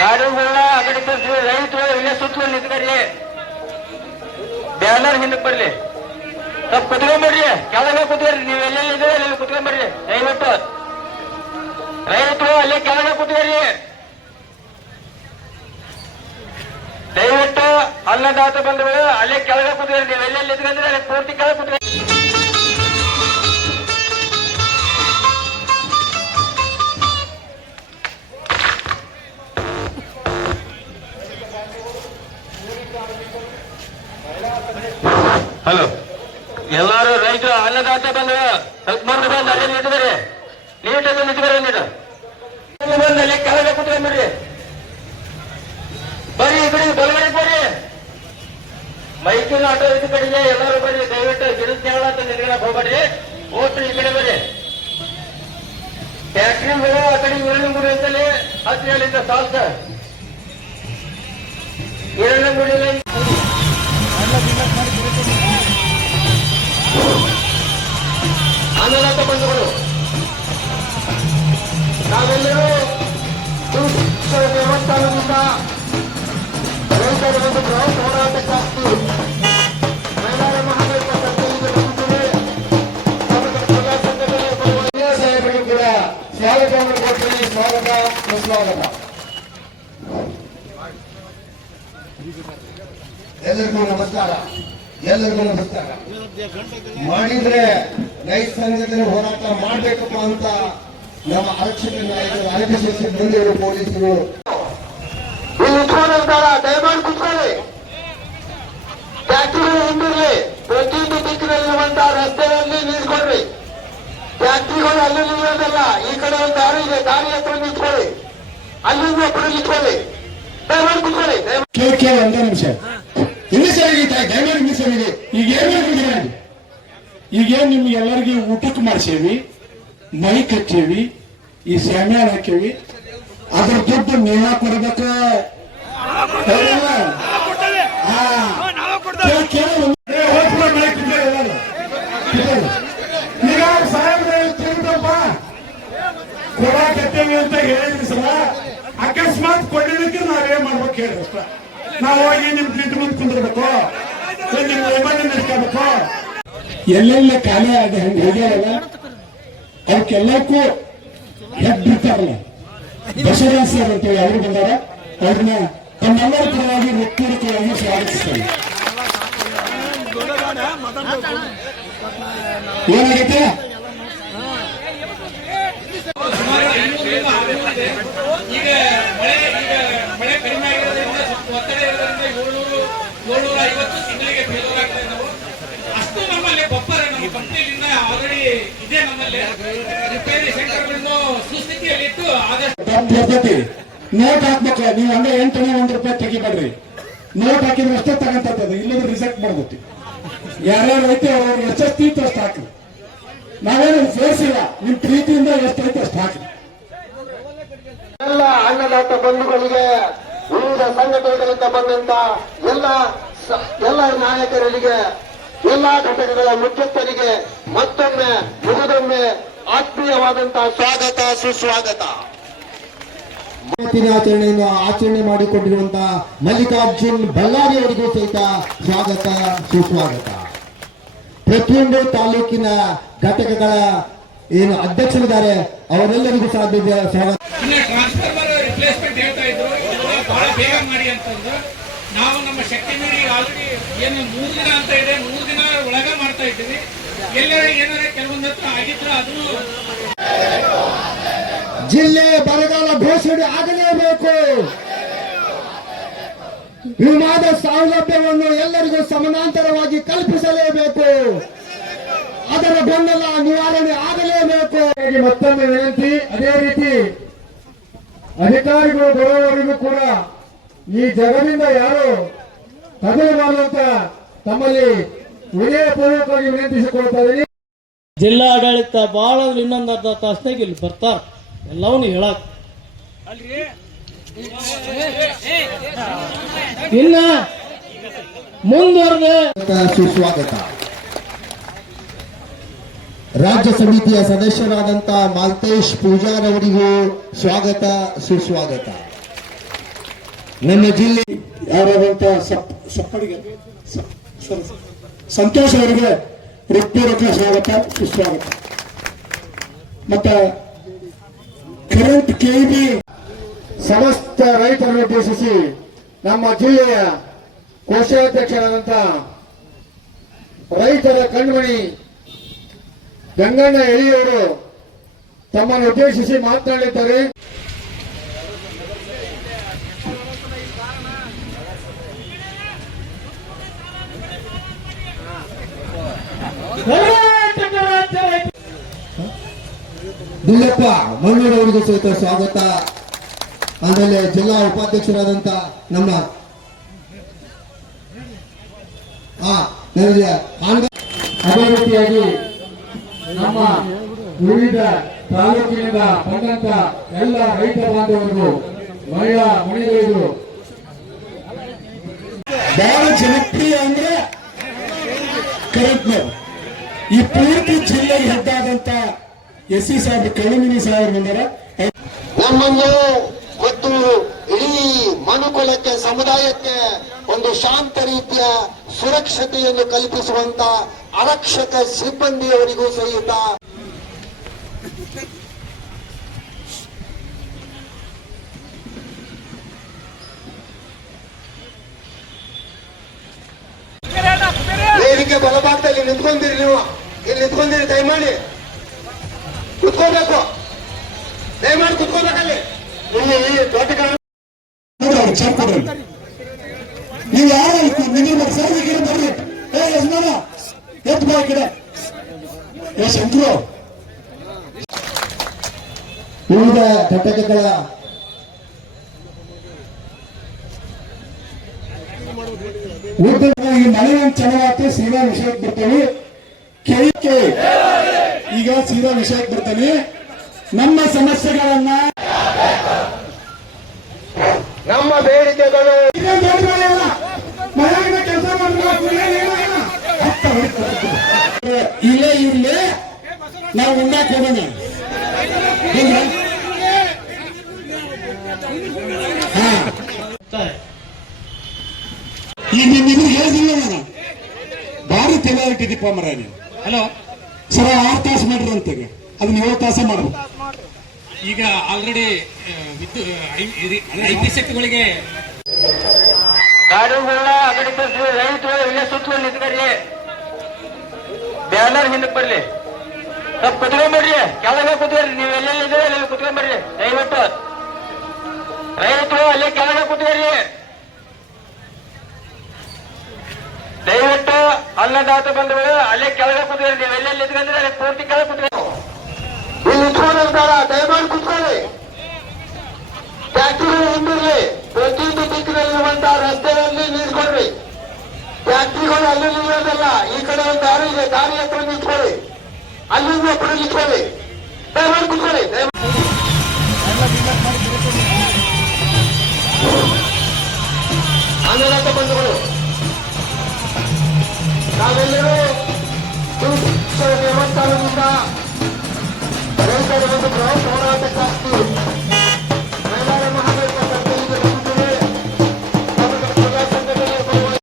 ಗಾಡಿಗಳನ್ನ ಆ ಕಡೆ ತೋರಿಸಿ, ರೈತರು ಇಲ್ಲೇ ಸುತ್ತಲೂ ನಿಂತ್ಕರಿ, ಬ್ಯಾನರ್ ಹಿಂದಕ್ಕೆ ಬರ್ಲಿ, ಸ್ವಲ್ಪ ಕುತ್ಕೊಂಡ್ಬರ್ರಿ, ಕೆಳಗೆ ಕುತ್ಕೊರಿ, ನೀವು ಎಲ್ಲೆಲ್ಲಿದ್ರೆ ಅಲ್ಲಿ ಕುತ್ಕೊಂಡ್ಬರ್ರಿ ದಯವಿಟ್ಟು. ರೈತರು ಅಲ್ಲೇ ಕೆಳಗೆ ಕುತ್ಕೊರಿ ದಯವಿಟ್ಟು. ಅನ್ನದಾತ ಬಂಧುಗಳು ಅಲ್ಲೇ ಕೆಳಗೆ ಕುತ್ಕೊರಿ, ನೀವು ಎಲ್ಲೆಲ್ಲಿ ಇದ್ಕೊಂಡ್ರೆ ಅಲ್ಲಿ ಪೂರ್ತಿ ಕೆಳಗೆ ಕುತ್ಕೊರಿ. ಹಲೋ, ಎಲ್ಲಾರು ರೈತರು ಅನ್ನದಾತ ಬಂದು ಸ್ವಲ್ಪ ಮಂದಿ ಬಂದು ಅಲ್ಲೇ ನಿಂತಿದ್ದಾರೆ, ನೀಟಾಗಿ ನಿಂತಿದ್ದಾರೆ. ಬಂದು ಅಲ್ಲೇ ಕೆಳಗೆ ಕುತ್ಕೊಂಡ್ಬಿಡ್ರಿ, ಬರ್ರಿ ಈ ಕಡೆ ಬಲಗಡೆ ಬರ್ರಿ, ಮೈಕಿನ ಆಟೋ ಇದು ಕಡೆಗೆ ಎಲ್ಲರೂ ಬರ್ರಿ ದಯವಿಟ್ಟು. ಗಿಡದ ನೆರಳು ಅಂತ ನಿಂತ್ಕೊಳಕ್ ಹೋಗ್ಬೇಡ್ರಿ, ಓಟ್ರು ಈ ಕಡೆ ಬರ್ರಿ. ಫ್ಯಾಕ್ಟ್ರಿ ಮೇಲೆ ಆ ಕಡೆ ಈರಣ್ಣಗುಡಿ ಅಂತಲೇ ಹತ್ತು ಹೇಳಿದ್ದ ಸಾಲ್ಸ ಈರಣ್ಣಗುಡಿ ಅನ್ನದಾತ ಬಂಧುಗಳು, ನಾವೆಲ್ಲರೂ ದೇವಸ್ಥಾನದಿಂದ ರೈತರ ಒಂದು ಬೃಹತ್ ಹೋರಾಟಕ್ಕಾಗಿ ಮೈಲಾರ ಮಹಾದೇವ ಸಾಹೇಬರಿಗೂ ಕೂಡ ಸ್ವಾಗತವನ್ನು ಕೊಡ್ತೀನಿ. ಸ್ವಾಗತ ಸುಸ್ವಾಗತ. ಎಲ್ಲರಿಗೂ ನಮಸ್ಕಾರ, ಎಲ್ಲರಿಗೂ ನಮಸ್ಕಾರ. ಮಾಡಿದ್ರೆ ರೈತ ಸಂಘಟನೆ ಹೋರಾಟ ಮಾಡ್ಬೇಕಪ್ಪ ಅಂತ ನಮ್ಮ ಆರಕ್ಷಕ ನಾಯಕರು, ಆರೋಗ್ಯ ಸಿಬ್ಬಂದಿಗಳು, ಪೊಲೀಸರು ದಯಮಾಡಿ ಕುತ್ಕೊಳ್ಳಿ. ಫ್ಯಾಕ್ಟರಿ ಹಿಂದಿರ್ಲಿ, ಪ್ರತಿಯೊಂದು ದಿಕ್ಕಿನಲ್ಲಿರುವಂತಹ ರಸ್ತೆಯಲ್ಲಿ ನಿಂತ್ಕೊಳ್ರಿ. ಫ್ಯಾಕ್ಟ್ರಿಗಳು ಅಲ್ಲಿ ನಿಲ್ಲೋದಲ್ಲ, ಈ ಕಡೆ ಒಂದು ದಾರಿ ಇದೆ, ದಾರಿ ಹತ್ರ ನಿಂತ್ಕೊಳ್ಳಿ, ಅಲ್ಲಿಂದ ಒಬ್ಬರು ನಿಂತ್ಕೊಳ್ಳಿ. ದಯಮಾಡಿ ಕುತ್ಕೊಳ್ಳಿ. ಒಂದೇ ನಿಮಿಷ ದಯಮಾಡಿ ಮೀಸಲಿಗೆ. ಈಗ ಏನ್ ಮಾಡ್ತಿದ್ದೀರಾ? ಈಗೇನ್ ನಿಮ್ಗೆ ಎಲ್ಲರಿಗೂ ಊಟಕ್ಕೆ ಮಾಡಿಸೇವಿ, ಮೈಕ್ ಹಚ್ಚೇವಿ, ಈ ಸ್ಯಾಮ್ಯಾನ್ ಹಾಕೇವಿ, ಅದ್ರ ದುಡ್ಡು ನೀವ ಕೊಡ್ಬೇಕ. ಈಗ ಸಾಹೇಬ್ರೆ ತಿಂದಪ್ಪ ಕೊಡಾಕತ್ತೇವಿ ಅಂತ ಹೇಳಿದ್ರಿ ಸರ. ಅಕಸ್ಮಾತ್ ಕೊಡಲಿಕ್ಕೆ ನಾವೇನ್ ಮಾಡ್ಬೇಕು ಹೇಳಿ ಅಷ್ಟ. ನಾವು ಹೋಗಿ ನಿಮ್ ಪ್ರಿಂಟ್ ಮುಂದೆ ಕುಂದಿರ್ಬೇಕು, ನಿಮ್ ವಿಮಾನ ನಡೆಸ್ಕೋಬೇಕು. ಎಲ್ಲೆಲ್ಲ ಖಾಲಿ ಆದ ಹಂಗೆ ಹೋಗ್ಯಾರಲ್ಲ ಅವಕ್ಕೆಲ್ಲಕ್ಕೂ ಹೆಡ್ ಬಿಡ್ತಾರಲ್ಲ, ಬಸವರಾಜ್ ಸರ್ ಅಂತೇಳಿ ಅವರು ಬಂದಾರ. ಅವ್ರನ್ನ ತಮ್ಮೆಲ್ಲರ ಪರವಾಗಿ ವ್ಯಕ್ತಿಗತವಾಗಿ ಸ್ವಾಗತಿಸ್ತಾರೆ. ಏನಾಗೈತೆ? ಈಗ ಮಳೆ ಕಡಿಮೆ ಆಗಿರೋದ್ರಿಂದ ಸ್ವಲ್ಪ ಒತ್ತಡ ಇರೋದ್ರಿಂದ 750 ತಿಂಗಳಿಗೆ ಫೇಲ್ಯೂರ್ ಆಗ್ತಾ ಇದ್ದಾವೆ. ಅಷ್ಟು ನಮ್ಮಲ್ಲಿ ಬಪ್ಪರ್ ನಮ್ಮ ಕಂಪ್ನಿಯಿಂದ ಆಲ್ರೆಡಿ ಇದೆ. ನಮ್ಮಲ್ಲಿ ರಿಪೇರಿ ಸೆಂಟರ್ಗಳನ್ನು ಸುಸ್ಥಿತಿಯಲ್ಲಿ ಇಟ್ಟು ಆದಷ್ಟು ನೋಟ್ ಹಾಕ್ಬೇಕು. ನೀವು ಹಂಗ 8 ರೂಪಾಯಿ ತೆಗಿಬೇಡ್ರಿ. ನೋಟ್ ಹಾಕಿದ್ರೆ ಅಷ್ಟೇ ತಗೊಂತದ, ಇಲ್ಲದ್ರೆ ರಿಜೆಕ್ಟ್ ಮಾಡ್ಬೇಕು. ಯಾರ್ಯಾರು ಐತೆ ಅವ್ರು ಎಷ್ಟೈತಿ ಅಷ್ಟು ಹಾಕ್ರಿ. ನಾವೇನು ಸೇರಿಸಿಲ್ಲ, ನಿಮ್ ಪ್ರೀತಿಯಿಂದ ಎಷ್ಟೈತೆ ಅಷ್ಟು ಹಾಕ್ರಿ. ಎಲ್ಲ ಅನ್ನದಾತ ಬಂಧುಗಳಿಗೆ, ವಿವಿಧ ಸಂಘಟನೆಗಳಿಂದ ಬಂದಂತ ಎಲ್ಲ ನಾಯಕರಿಗೆ, ಎಲ್ಲಾ ಘಟಕಗಳ ಮುಖ್ಯಸ್ಥರಿಗೆ ಮತ್ತೊಮ್ಮೆ ಮುಗಿದೊಮ್ಮೆ ಆತ್ಮೀಯವಾದಂತಹ ಸ್ವಾಗತ, ಸುಸ್ವಾಗತ. ದಿನಾಚರಣೆಯನ್ನು ಆಚರಣೆ ಮಾಡಿಕೊಂಡಿರುವಂತಹ ಮಲ್ಲಿಕಾರ್ಜುನ್ ಬಳ್ಳಾರಿ ಅವರಿಗೂ ಸಹಿತ ಸ್ವಾಗತ, ಸುಸ್ವಾಗತ. ಪ್ರತಿಯೊಂದು ತಾಲೂಕಿನ ಘಟಕಗಳ ಏನು ಅಧ್ಯಕ್ಷರಿದ್ದಾರೆ ಅವರೆಲ್ಲರಿಗೂ ಸ್ವಾಗತ. ಟ್ರಾನ್ಸ್ಫಾರ್ಮರ್ ರಿಪ್ಲೇಸ್ಮೆಂಟ್ ಹೇಳ್ತಾ ಇದ್ರು, ಬಹಳ ಬೇಗ ಮಾಡಿ ಅಂತಂದ್ರು. ನಾವು ನಮ್ಮ ಶಕ್ತಿ ಮೀರಿ ಆಲ್ರೆಡಿ ಏನು 3 ದಿನ ಅಂತ ಇದೆ, 3 ದಿನ ಒಳಗ ಮಾಡ್ತಾ ಇದ್ದೀವಿ. ಎಲ್ಲರ ಏನಾರ ಕೆಲವೊಂದು ಹತ್ರ ಆಗಿದ್ರೆ ಅದನ್ನು ಜಿಲ್ಲೆ ಬರಗಾಲ ಘೋಷಣೆ ಆಗಲೇಬೇಕು. ವಿಮಾದ ಸೌಲಭ್ಯವನ್ನು ಎಲ್ಲರಿಗೂ ಸಮಾನಾಂತರವಾಗಿ ಕಲ್ಪಿಸಲೇಬೇಕು. ಅದರ ಗೊಂದಲ ನಿವಾರಣೆ ಆಗಲೇಬೇಕು. ಮತ್ತೊಮ್ಮೆ ವಿನಂತಿ, ಅದೇ ರೀತಿ ಅಧಿಕಾರಿಗಳು ಬರೋವರೆಗೂ ಕೂಡ ಈ ಜಗದಿಂದ ಯಾರು ತಗೊಳ್ಬಾರ್ದು ಅಂತ ತಮ್ಮಲ್ಲಿ ವಿನಯಪೂರ್ವಕವಾಗಿ ವಿನಂತಿಸಿಕೊಳ್ತಾ ಇದ್ದೀನಿ. ಜಿಲ್ಲಾಡಳಿತ ಬಹಳ ಇನ್ನೊಂದು ಅರ್ಧ ತಾಸ್ನಾಗ ಇಲ್ಲಿ ಬರ್ತಾರ ಎಲ್ಲವನ್ನೂ ಹೇಳಕ್. ಇನ್ನ ಮುಂದುವರೆದ ಸುಸ್ವಾಗತ. ರಾಜ್ಯ ಸಮಿತಿಯ ಸದಸ್ಯರಾದಂತಹ ಮಾಲ್ತೇಶ್ ಪೂಜಾರ್ ಅವರಿಗೂ ಸ್ವಾಗತ, ಸುಸ್ವಾಗತ. ನಮ್ಮ ಜಿಲ್ಲೆ ಯಾರಾದಂತ ಸಪ್ಪಡಿಗೆ ಸಂತೋಷ್ ಅವರಿಗೆ ಹೃತ್ಪೂರ್ವಕ ಸ್ವಾಗತ ಸುಸ್ವಾಗತ. ಮತ್ತ ಕರೆಂಟ್ ಕೆಇಬಿ ಸಮಸ್ತ ರೈತರನ್ನು ಉದ್ದೇಶಿಸಿ ನಮ್ಮ ಜಿಲ್ಲೆಯ ಕೋಶಾಧ್ಯಕ್ಷರಾದಂತ ರೈತರ ಕಣ್ಮಣಿ ಗಂಗಣ್ಣ ಎಳಿಯವರು ತಮ್ಮನ್ನು ಉದ್ದೇಶಿಸಿ ಮಾತನಾಡಿದ್ದಾರೆ. ದಿಲ್ಲಪ್ಪ ಮಣ್ಣೂರು ಅವರಿಗೂ ಸಹಿತ ಸ್ವಾಗತ. ಆಮೇಲೆ ಜಿಲ್ಲಾ ಉಪಾಧ್ಯಕ್ಷರಾದಂತ ನಮ್ಮ ಅದೇ ರೀತಿಯಾಗಿ ನಮ್ಮ ವಿವಿಧ ತಾಲೂಕಿನಿಂದ ಬಂದಂತ ಎಲ್ಲ ರೈತ ಬಾಂಧವರಿಗೂ ಮಹಿಳಾ ಮಣಿಗಳಿಗೂ ಬಹಳ ಜನಪ್ರಿಯ ಅಂದ್ರೆ ಕರೆಂಟ್ ಈ ಪೂರ್ತಿ ಜಿಲ್ಲೆಗೆ ಹೆದ್ದಾದಂತ ಎಸ್.ಸಿ. ಸಾಹೇಬ್ ಕಳಿಮಿನಿ ಸಾಹೇಬ್ ಬಂದಾರ. ನಮ್ಮನ್ನು ಮತ್ತು ಇಡೀ ಮನುಕುಲಕ್ಕೆ ಸಮುದಾಯಕ್ಕೆ ಒಂದು ಶಾಂತ ರೀತಿಯ ಸುರಕ್ಷತೆಯನ್ನು ಕಲ್ಪಿಸುವಂತ ಆರಕ್ಷಕ ಸಿಬ್ಬಂದಿಯವರಿಗೂ ಸಹಿತ ವೇದಿಕೆ ಬಲಭಾಗದಲ್ಲಿ ನಿಂತ್ಕೊಂಡಿರಿ. ನೀವು ಇಲ್ಲಿ ನಿಂತ್ಕೊಂಡಿರಿ, ದಯಮಾಡಿ ಕುತ್ಕೋಬೇಕು, ದಯಮಾಡಿ ಕುತ್ಕೋಬೇಕಲ್ಲಿ. ಇಲ್ಲಿ ದೊಡ್ಡ ಚೆಕ್ ಕೊಡ್ರಿ. ನೀವು ಯಾರು ನಿಂಗೆ ಸರ್ವಿಗೆ ಬರ್ರಿ. ಯಜಮಾನ ಎತ್ತು ಬಾ ಈ ಕಡೆ. ಶಂಕರು ವಿವಿಧ ಘಟಕಗಳ ಈ ಮಳೆ ಒಂದು ಚೆನ್ನಾಗಿ ಸೀದಾ ವಿಷಯಕ್ಕೆ ಬರ್ತೇವೆ. ಈಗ ಸೀದಾ ವಿಷಯಕ್ಕೆ ಬರ್ತೇನೆ. ನಮ್ಮ ಸಮಸ್ಯೆಗಳನ್ನ, ನಮ್ಮ ಬೇಡಿಕೆಗಳು ಕೆಲಸ ಇಲ್ಲೇ ಇರ್ಲಿ, ನಾವು ಉಣ್ಣಾಕ್ ಹೋಗೋಣ. ಈಗ ನಿಮ್ಗೆ ಹೇಳಿದಿಲ್ಲ ನಾನು ಭಾರಿ ತೆಲ ಇಟ್ಟಿದ್ದೀಪ ಮರ. ನೀವು ಹಲೋ ಸರ 6 ತಾಸು ಮಾಡ್ರಿ ಅಂತೀಗ, ಅದನ್ನ 7 ತಾಸ ಮಾಡ್ಬೇಕು. ಈಗ ಆಲ್ರೆಡಿ ಐಟಿ ಶಕ್ತಿಗಳಿಗೆ ಗಾಡಿಗಳನ್ನ ಅಗಡಿ ತರಿಸಿ ರೈತರು ಇಲ್ಲೇ ಸುತ್ತಲೂ ನಿಂತ್ಕರ್ಲಿ, ಬ್ಯಾನರ್ ಹಿಂದಕ್ಕೆ ಬರ್ಲಿ, ಸ್ವಲ್ಪ ಕುತ್ಕೊಂಡ್ಬರ್ರಿ, ಕೆಳಗೆ ಕುತ್ಕೊಳ್ರಿ. ನೀವು ಎಲ್ಲೆಲ್ಲಿದ್ದೀರಿ ಅಲ್ಲಿ ಕುತ್ಕೊಂಡ್ಬರ್ರಿ ದಯವಿಟ್ಟು. ರೈತರು ಅಲ್ಲೇ ಕೆಳಗೆ ಕುತ್ಕೊಳ್ರಿ ದಯವಿಟ್ಟು. ಅನ್ನದಾತ ಬಂಧುಗಳು ಅಲ್ಲೇ ಕೆಳಗೆ ಕುತ್ಕೊಳ್ರಿ. ನೀವು ಎಲ್ಲೆಲ್ಲಿ ಇದ್ಕೊಂಡ್ರೆ ಅಲ್ಲಿ ಪೂರ್ತಿ ಕೆಳಗೆ ಕುತ್ಕೊಳ್ಳಿ. ಇಲ್ಲಿ ಇಟ್ಕೊಳ್ಳೋದು ಬೇಡ, ದಯಮಾಡಿ ಕುತ್ಕೊಳ್ಳಿ. ಫ್ಯಾಕ್ಟ್ರಿಗಳು ಹಿಂದಿರ್ಲಿ, ಪ್ರತಿಯೊಂದು ದಿಕ್ಕಿನಲ್ಲಿರುವಂತಹ ರಸ್ತೆಯಲ್ಲಿ ನಿಂತ್ಕೊಳ್ರಿ. ಫ್ಯಾಕ್ಟ್ರಿಗಳು ಅಲ್ಲಿ ನಿಲ್ಲೋದಲ್ಲ, ಈ ಕಡೆ ಒಂದು ದಾರಿ ಇದೆ, ದಾರಿ ಹತ್ರ ನಿಂತ್ಕೊಳ್ಳಿ, ಅಲ್ಲಿಂದ ಒಬ್ಬರು ನಿಂತ್ಕೊಳ್ಳಿ, ದಯಮಾಡಿ ಕುತ್ಕೊಳ್ಳಿ. ಅನ್ನದಾತ ಬಂಧುಗಳು, ನಾವೆಲ್ಲ